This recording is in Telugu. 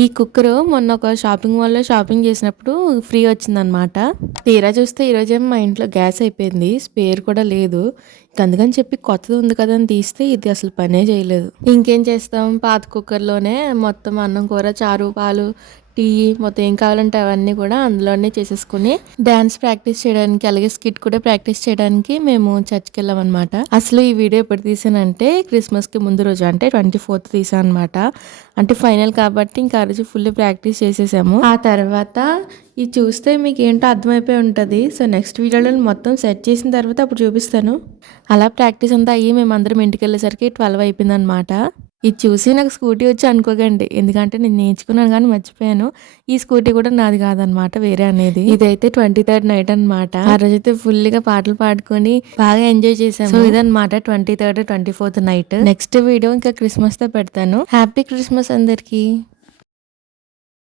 ఈ కుక్కర్ మొన్న ఒక షాపింగ్ మాల్‌లో షాపింగ్ చేసినప్పుడు ఫ్రీ వచ్చిందనమాట. తీరా చూస్తే ఈరోజేమో మా ఇంట్లో గ్యాస్ అయిపోయింది. స్పేర్ కూడా లేదు. అందుకని చెప్పి కొత్తది ఉంది కదా అని తీస్తే ఇది అసలు పనే చేయలేదు. ఇంకేం చేస్తాం, పాత కుక్కర్‌లోనే మొత్తం అన్నం, కూర, చారు, పాలు, టీ మొత్తం ఏం కావాలంటే అవన్నీ కూడా అందులోనే చేసేసుకుని డాన్స్ ప్రాక్టీస్ చేయడానికి, అలాగే స్కిట్ కూడా ప్రాక్టీస్ చేయడానికి మేము చర్చ్కి వెళ్ళాం అనమాట. అసలు ఈ వీడియో ఎప్పుడు తీసానంటే క్రిస్మస్ కి ముందు రోజు, అంటే 24th తీసాను అనమాట. అంటే ఫైనల్ కాబట్టి ఇంకా ఆ రోజు ఫుల్ ప్రాక్టీస్ చేసేసాము. ఆ తర్వాత ఇది చూస్తే మీకు ఏంటో అర్థమైపోయి ఉంటుంది. సో నెక్స్ట్ వీడియోలో మొత్తం సెట్ చేసిన తర్వాత అప్పుడు చూపిస్తాను. అలా ప్రాక్టీస్ అంతా అయ్యి మేమందరం ఇంటికి వెళ్ళేసరికి 12 అయిపోయింది అనమాట. ఇది చూసి నాకు స్కూటీ వచ్చి అనుకోకండి, ఎందుకంటే నేను నేర్చుకున్నాను కానీ మర్చిపోయాను. ఈ స్కూటీ కూడా నాది కాదనమాట, వేరే అనేది. ఇదైతే 23rd నైట్ అనమాట. ఆ రోజైతే ఫుల్ గా పాటలు పాడుకొని బాగా ఎంజాయ్ చేసాము. సో ఇదనమాట 23rd 24th night. Next video ఇంకా క్రిస్మస్ తో పెడతాను. హ్యాపీ క్రిస్మస్ అందరికి.